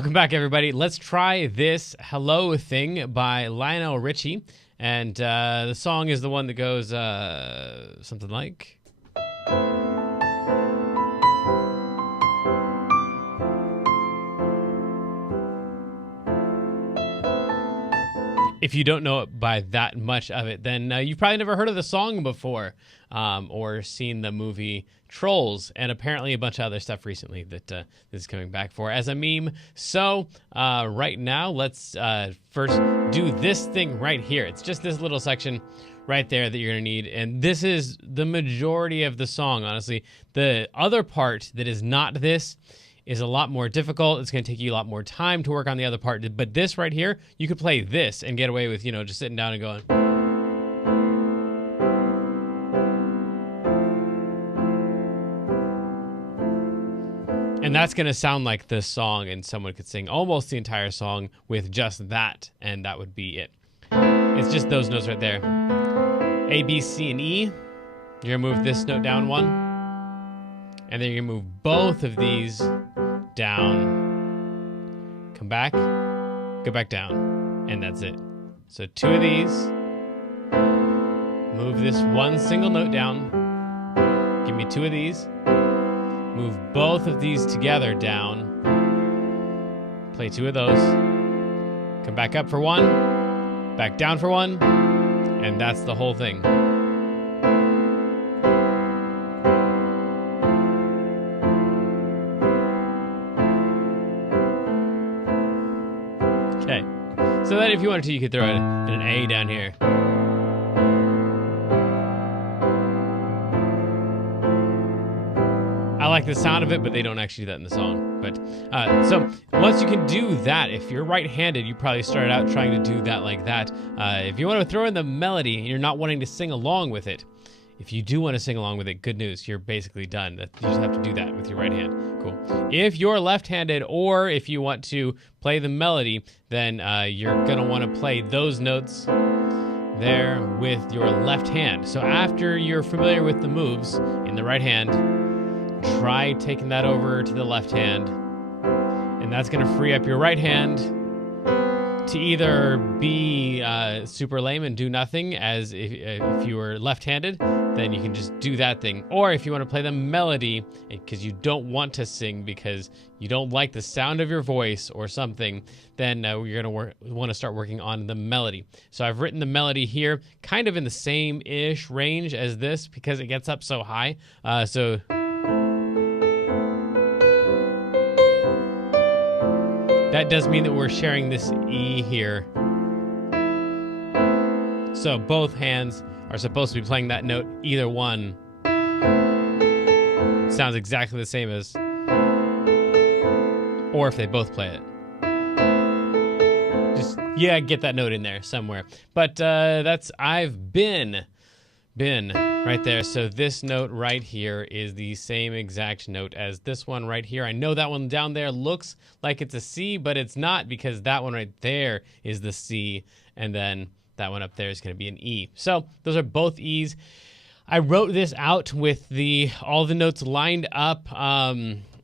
Welcome back, everybody. Let's try this Hello Thing by Lionel Richie. And the song is the one that goes something like... If you don't know it by that much of it, then you've probably never heard of the song before or seen the movie Trolls, and apparently a bunch of other stuff recently that this is coming back for as a meme. So right now, let's first do this thing right here. It's just this little section right there that you're going to need, and this is the majority of the song, honestly. The other part that is not this is a lot more difficult. It's going to take you a lot more time to work on the other part. But this right here, you could play this and get away with, you know, just sitting down and going. And that's going to sound like this song, and someone could sing almost the entire song with just that, and that would be it. It's just those notes right there. A, B, C, and E. You're going to move this note down one. And then you're going to move both of these down, come back, go back down, and that's it. So two of these, move this one single note down, give me two of these, move both of these together down, play two of those, come back up for one, back down for one, and that's the whole thing. Okay, so then if you wanted to, you could throw an A down here. I like the sound of it, but they don't actually do that in the song. But so once you can do that, if you're right-handed, you probably started out trying to do that like that. If you want to throw in the melody and you're not wanting to sing along with it, if you do want to sing along with it, good news, you're basically done. You just have to do that with your right hand. Cool. If you're left-handed, or if you want to play the melody, then you're going to want to play those notes there with your left hand. So after you're familiar with the moves in the right hand, try taking that over to the left hand. And that's going to free up your right hand to either be super lame and do nothing, as if you were left-handed, then you can just do that thing. Or if you want to play the melody, because you don't want to sing because you don't like the sound of your voice or something, then you're going to want to start working on the melody. So I've written the melody here kind of in the same-ish range as this because it gets up so high. So that does mean that we're sharing this E here. So both hands are supposed to be playing that note, either one. Sounds exactly the same as, or if they both play it. Just, yeah, get that note in there somewhere. But that's I've been right there. So this note right here is the same exact note as this one right here. I know that one down there looks like it's a C, but it's not, because that one right there is the C, and then that one up there is going to be an E. So those are both E's. I wrote this out with all the notes lined up.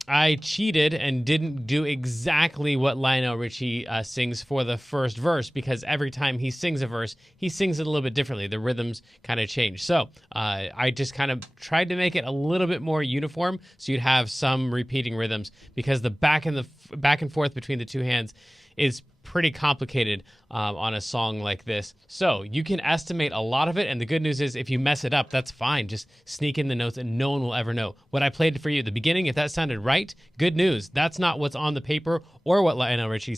I cheated and didn't do exactly what Lionel Richie sings for the first verse, because every time he sings a verse, he sings it a little bit differently. The rhythms kind of change. So I just kind of tried to make it a little bit more uniform, so you'd have some repeating rhythms, because the back and forth between the two hands is pretty complicated on a song like this. So you can estimate a lot of it, and the good news is if you mess it up, that's fine. Just sneak in the notes and no one will ever know. What I played for you at the beginning, if that sounded right, good news. That's not what's on the paper or what Lionel Richie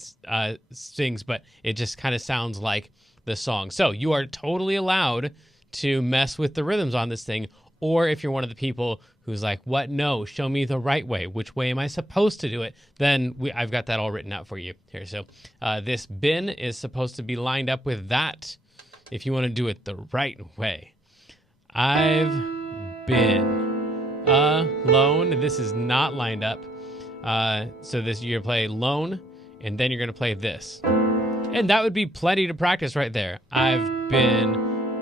sings, but it just kind of sounds like the song. So you are totally allowed to mess with the rhythms on this thing, or if you're one of the people who's like, what? No, show me the right way. Which way am I supposed to do it? Then I've got that all written out for you here. So this bin is supposed to be lined up with that if you want to do it the right way. I've been alone. This is not lined up. So this, you're going to play lone, and then you're going to play this. And that would be plenty to practice right there. I've been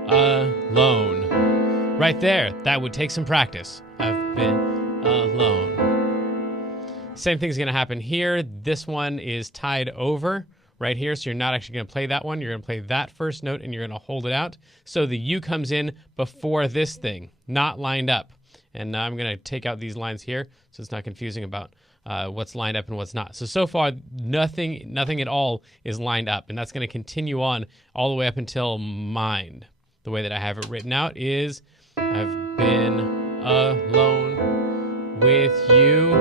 alone. Right there, that would take some practice. I've been alone. Same thing's going to happen here. This one is tied over right here, so you're not actually going to play that one. You're going to play that first note, and you're going to hold it out. So the U comes in before this thing, not lined up. And now I'm going to take out these lines here so it's not confusing about what's lined up and what's not. So far, nothing at all is lined up, and that's going to continue on all the way up until mind. The way that I have it written out is, I've been alone with you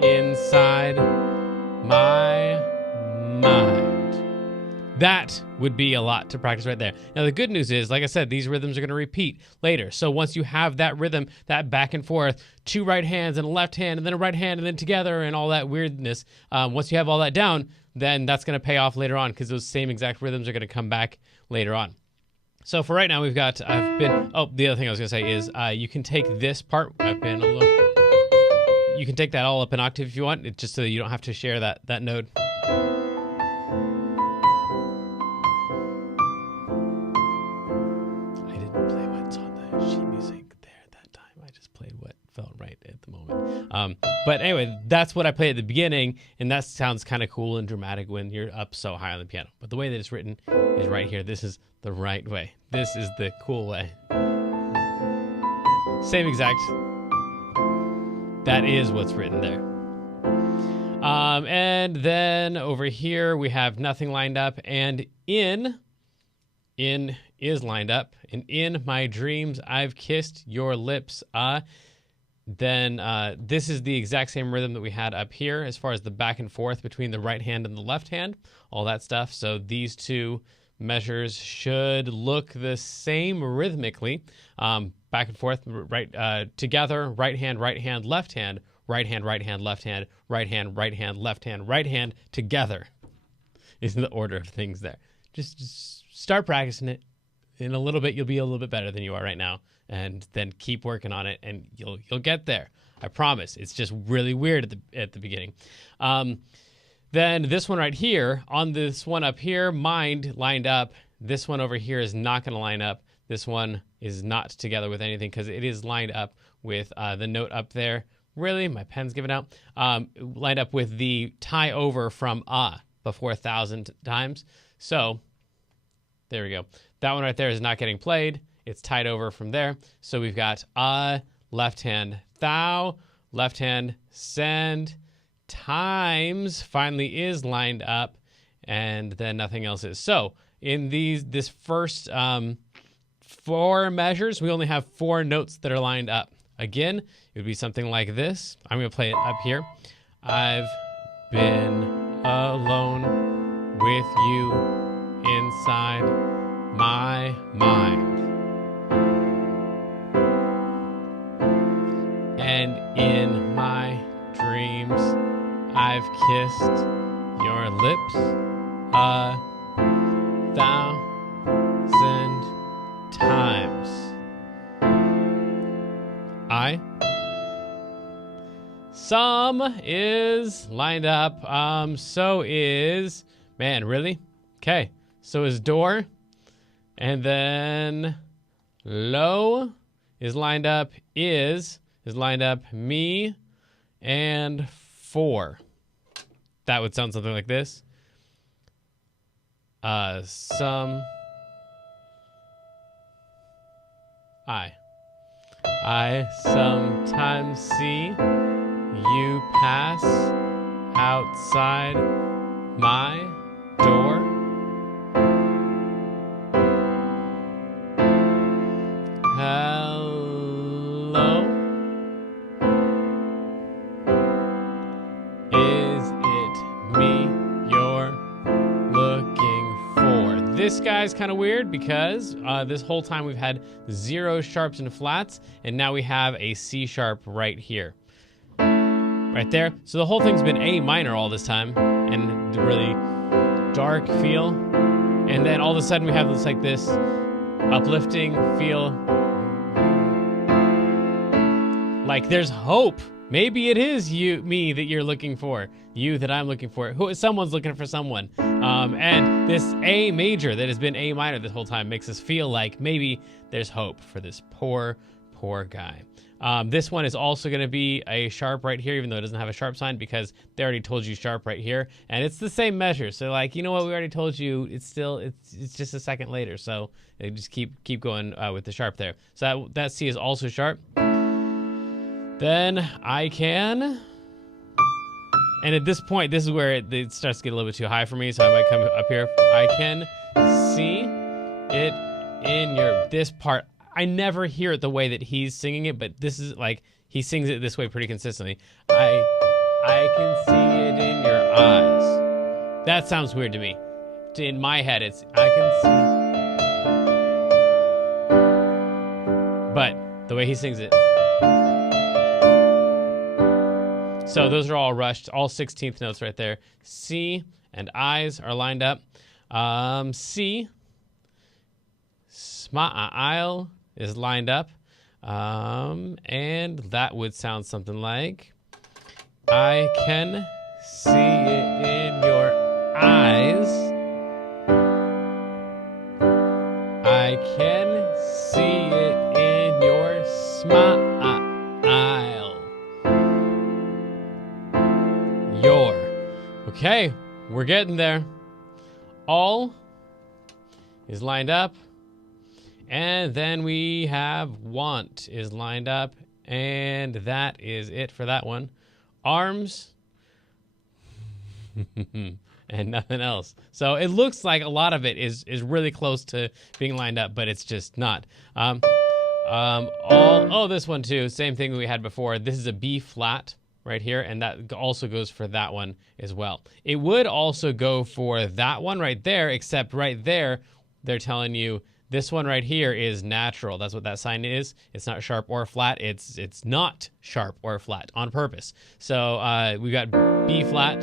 inside my mind. That would be a lot to practice right there. Now, the good news is, like I said, these rhythms are going to repeat later. So once you have that rhythm, that back and forth, 2 right hands and a left hand, and then a right hand, and then together, and all that weirdness, once you have all that down, then that's going to pay off later on, because those same exact rhythms are going to come back later on. So for right now, we've got, the other thing I was going to say is, you can take this part, you can take that all up an octave if you want, just so you don't have to share that note. But anyway, that's what I play at the beginning, and that sounds kind of cool and dramatic when you're up so high on the piano. But the way that it's written is right here. This is the right way. This is the cool way. Same exact. That is what's written there. And then over here we have nothing lined up, and in is lined up, and in my dreams I've kissed your lips. Then this is the exact same rhythm that we had up here as far as the back and forth between the right hand and the left hand, all that stuff. So these two measures should look the same rhythmically. Back and forth, together, right hand, left hand, right hand, left hand, right hand, left hand, right hand, together is the order of things there. Just start practicing it. In a little bit, you'll be a little bit better than you are right now. And then keep working on it, and you'll get there. I promise. It's just really weird at the beginning. Then this one right here, on this one up here, mind lined up. This one over here is not going to line up. This one is not together with anything because it is lined up with the note up there. Really? My pen's giving out. Lined up with the tie over from before 1,000 times. So there we go. That one right there is not getting played. It's tied over from there. So we've got left hand, thou, left hand, send, times finally is lined up, and then nothing else is. So in this first 4 measures, we only have 4 notes that are lined up. Again, it would be something like this. I'm going to play it up here. I've been alone with you inside my mind. And in my dreams, I've kissed your lips 1,000 times. Some is lined up. So is, man, really? Okay. So is door. And then low is lined up, is lined up, me, and 4. That would sound something like this. Some I sometimes see you pass outside my door. Hello. Is it me you're looking for? This guy's kind of weird because this whole time we've had 0 sharps and flats, and now we have a C sharp right here. Right there. So the whole thing's been A minor all this time, and the really dark feel. And then all of a sudden we have this like this uplifting feel. Like there's hope. Maybe it is me that you're looking for. You that I'm looking for. Someone's looking for someone. And this A major that has been A minor this whole time makes us feel like maybe there's hope for this poor guy. This one is also going to be a sharp right here, even though it doesn't have a sharp sign, because they already told you sharp right here, and it's the same measure. So like, you know what, we already told you. It's just a second later. So they just keep going with the sharp there. So that C is also sharp. Then I can, and at this point, this is where it starts to get a little bit too high for me. So I might come up here. I can see it in this part. I never hear it the way that he's singing it, but this is like, he sings it this way pretty consistently. I can see it in your eyes. That sounds weird to me. In my head, it's, I can see. But the way he sings it. So those are all rushed, all 16th notes right there. C and eyes are lined up. C, smile is lined up, and that would sound something like, I can see it in your eyes. I can see it in your smile. Your. Okay, we're getting there. All is lined up. And then we have want is lined up, and that is it for that one. Arms, and nothing else. So it looks like a lot of it is really close to being lined up, but it's just not. This one too, same thing we had before. This is a B flat right here, and that also goes for that one as well. It would also go for that one right there, except right there, they're telling you, this one right here is natural. That's what that sign is. It's not sharp or flat. It's not sharp or flat on purpose. So we've got B flat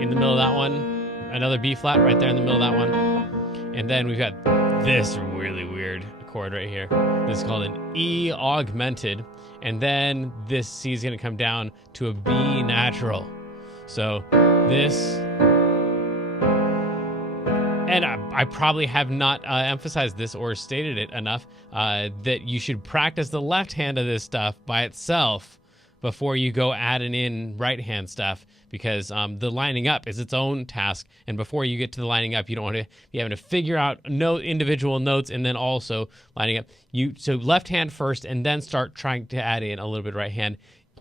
in the middle of that one. Another B flat right there in the middle of that one. And then we've got this really weird chord right here. This is called an E augmented. And then this C is going to come down to a B natural. So this... And I probably have not emphasized this or stated it enough, that you should practice the left hand of this stuff by itself before you go adding in right hand stuff, because the lining up is its own task. And before you get to the lining up, you don't want to be having to figure out individual notes and then also lining up. So left hand first, and then start trying to add in a little bit of right hand.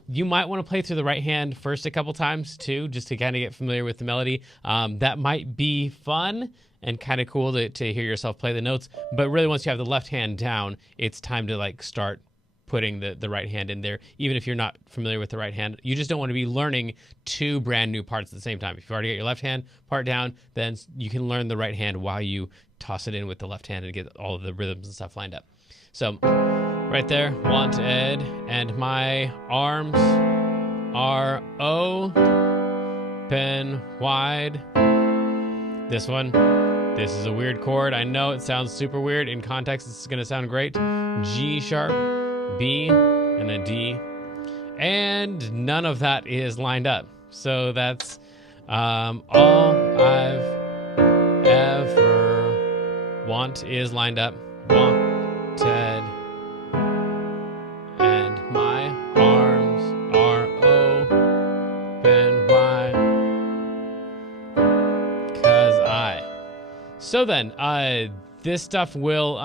You might want to play through the right hand first a couple times too, just to kind of get familiar with the melody. That might be fun and kind of cool to hear yourself play the notes. But really, once you have the left hand down, it's time to like start putting the right hand in there, even if you're not familiar with the right hand. You just don't want to be learning two brand new parts at the same time. If you've already got your left hand part down, then you can learn the right hand while you toss it in with the left hand and get all of the rhythms and stuff lined up. So right there, wanted, and my arms are open wide. This one, this is a weird chord. I know it sounds super weird. In context, this is going to sound great. G sharp, B, and a D. And none of that is lined up. So that's all I've ever want is lined up. Wanted. And my arms are open wide. 'Cause I. So then, this stuff will,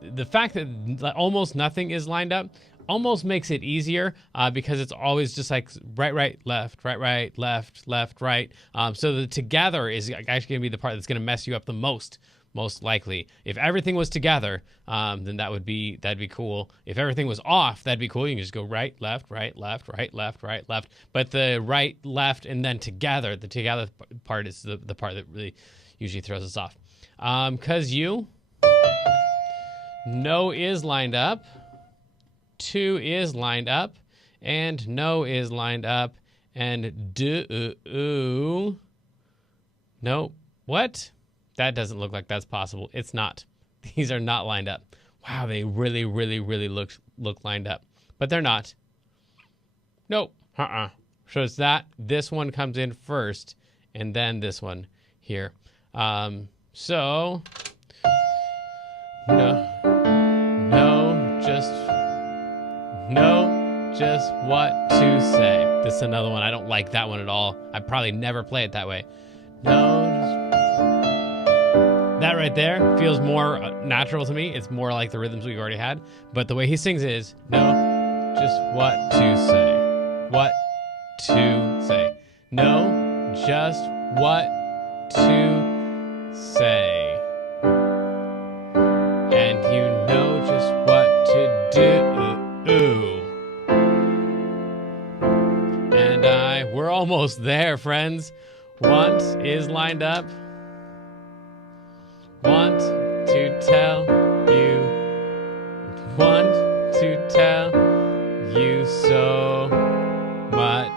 the fact that almost nothing is lined up almost makes it easier, because it's always just like right, left, right, left, right. So the together is actually gonna be the part that's gonna mess you up the most likely. If everything was together, then that'd be cool. If everything was off, that'd be cool. You can just go right, left, right, left. But the right, left, and then together, the together part is the part that really usually throws us off. 'Cause you no is lined up, two is lined up, and no is lined up, and do no, what? That doesn't look like that's possible. It's not. These are not lined up. Wow, they really look lined up, but they're not. Nope. So it's that. This one comes in first, and then this one here. So no, just no. just what to say. This is another one. I don't like that one at all. I probably never play it that way. No, that right there feels more natural to me. It's more like the rhythms we've already had. But the way he sings is, no, just what to say. What to say. No, just what to say. And you know just what to do. And we're almost there, friends. Want is lined up. Want to tell you. Want to tell you so much.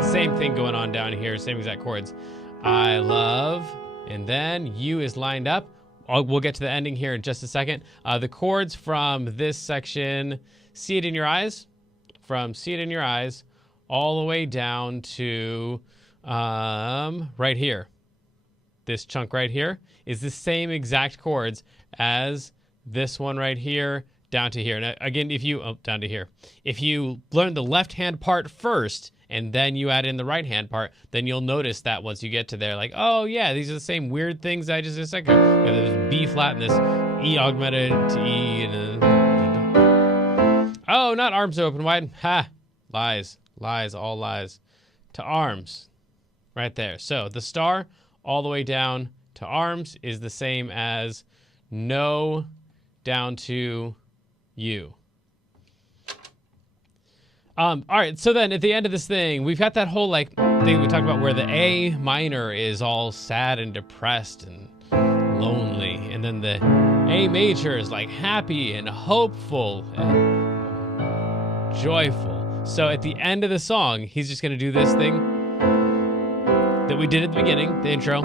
Same thing going on down here. Same exact chords. I love. And then you is lined up. We'll get to the ending here in just a second. The chords from this section, See It in Your Eyes. From See It in Your Eyes all the way down to right here. This chunk right here is the same exact chords as this one right here down to here. Now, again, down to here. If you learn the left-hand part first and then you add in the right-hand part, then you'll notice that once you get to there, like, oh yeah, these are the same weird things I just did a second ago. There's B flat and this E augmented to E. Oh, not arms open wide. Ha! Lies. Lies. All lies. To arms. Right there. So the star all the way down to arms is the same as no down to you. All right, so then at the end of this thing, we've got that whole like thing we talked about where the A minor is all sad and depressed and lonely, and then the A major is like happy and hopeful and joyful. So at the end of the song, he's just gonna do this thing that we did at the beginning, the intro,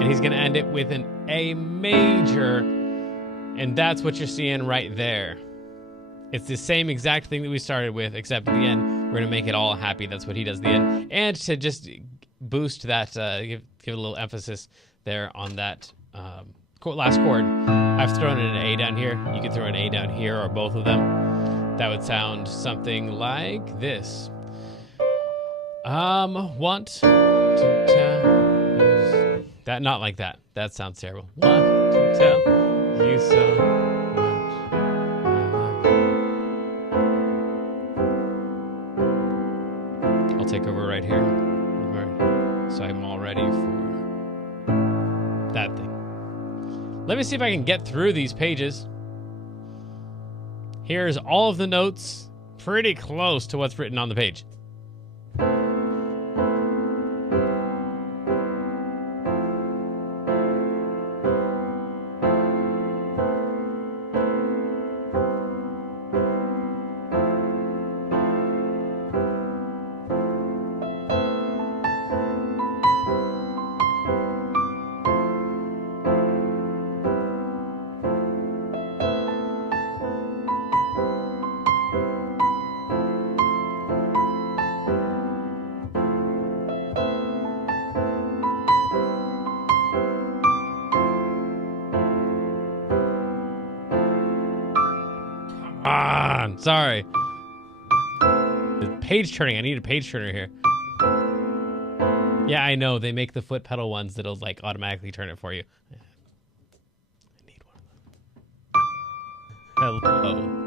and he's gonna end it with an A major, and that's what you're seeing right there. It's the same exact thing that we started with, except at the end, we're going to make it all happy. That's what he does at the end. And to just boost that, give a little emphasis there on that last chord, I've thrown in an A down here. You could throw an A down here or both of them. That would sound something like this. Want to tell you... That, not like that. That sounds terrible. Want to tell you so... take over right here. So I'm all ready for that thing. Let me see if I can get through these pages. Here's all of the notes, pretty close to what's written on the page. Sorry. The page turning. I need a page turner here. Yeah, I know. They make the foot pedal ones that'll like automatically turn it for you. I need one of them. Hello.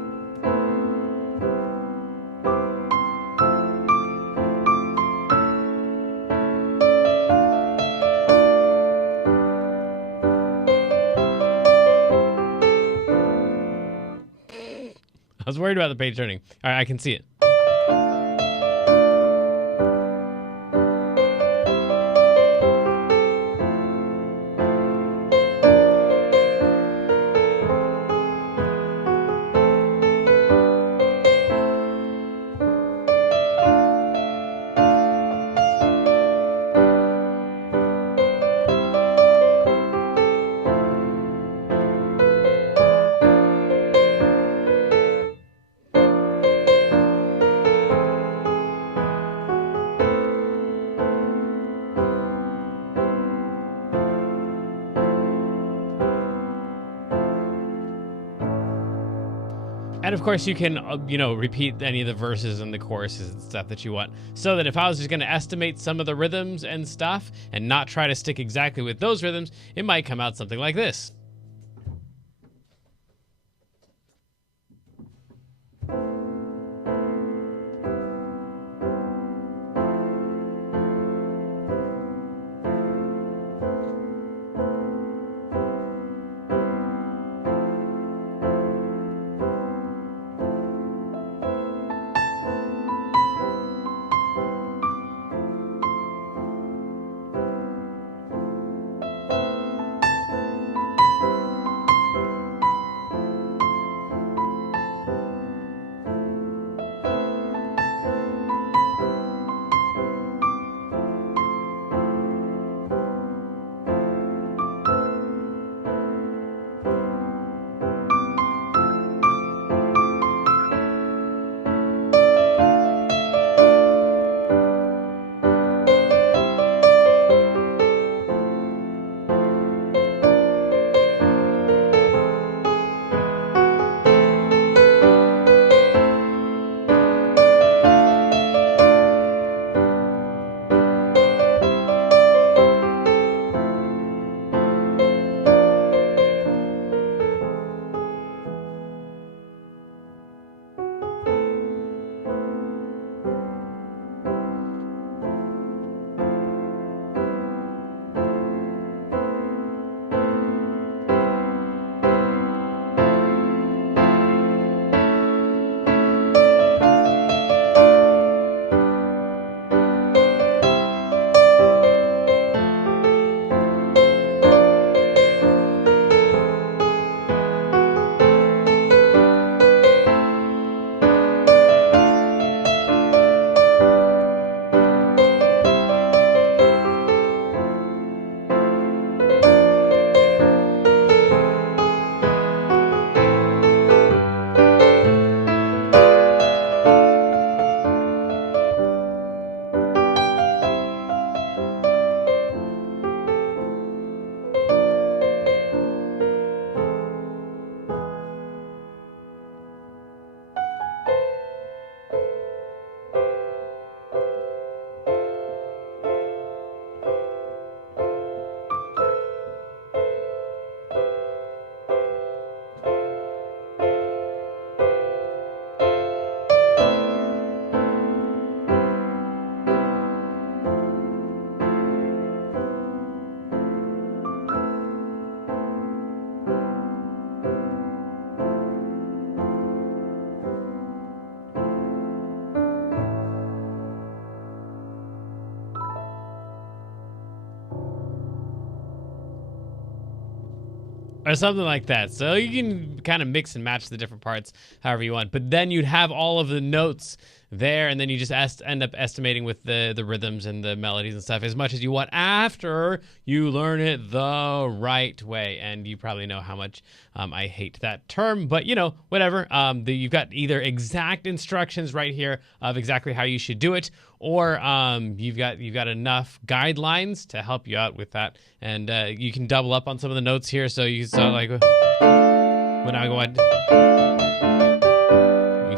I was worried about the page turning. All right, I can see it. And of course, you can, repeat any of the verses and the choruses and stuff that you want. So that if I was just going to estimate some of the rhythms and stuff and not try to stick exactly with those rhythms, it might come out something like this. Or something like that. So you can kind of mix and match the different parts however you want. But then you'd have all of the notes there, and then you just end up estimating with the rhythms and the melodies and stuff as much as you want after you learn it the right way. And you probably know how much I hate that term, but whatever. You've got either exact instructions right here of exactly how you should do it, or you've got enough guidelines to help you out with that. And you can double up on some of the notes here. So you saw like when I go on.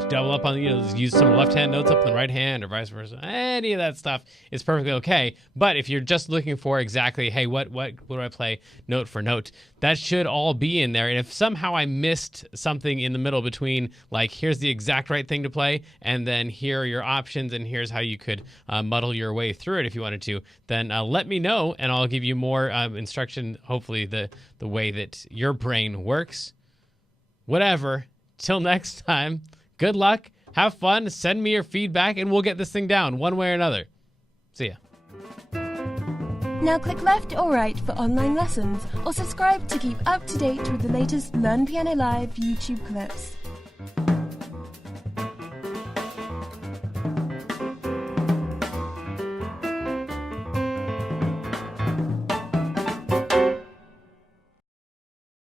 Double up on, use some left-hand notes up on the right hand or vice versa. Any of that stuff is perfectly okay. But if you're just looking for exactly, hey, what do I play note for note, that should all be in there. And if somehow I missed something in the middle between, like, here's the exact right thing to play, and then here are your options, and here's how you could muddle your way through it if you wanted to, then let me know, and I'll give you more instruction, hopefully the way that your brain works. Whatever. Till next time. Good luck, have fun, send me your feedback, and we'll get this thing down one way or another. See ya. Now click left or right for online lessons, or subscribe to keep up to date with the latest Learn Piano Live YouTube clips.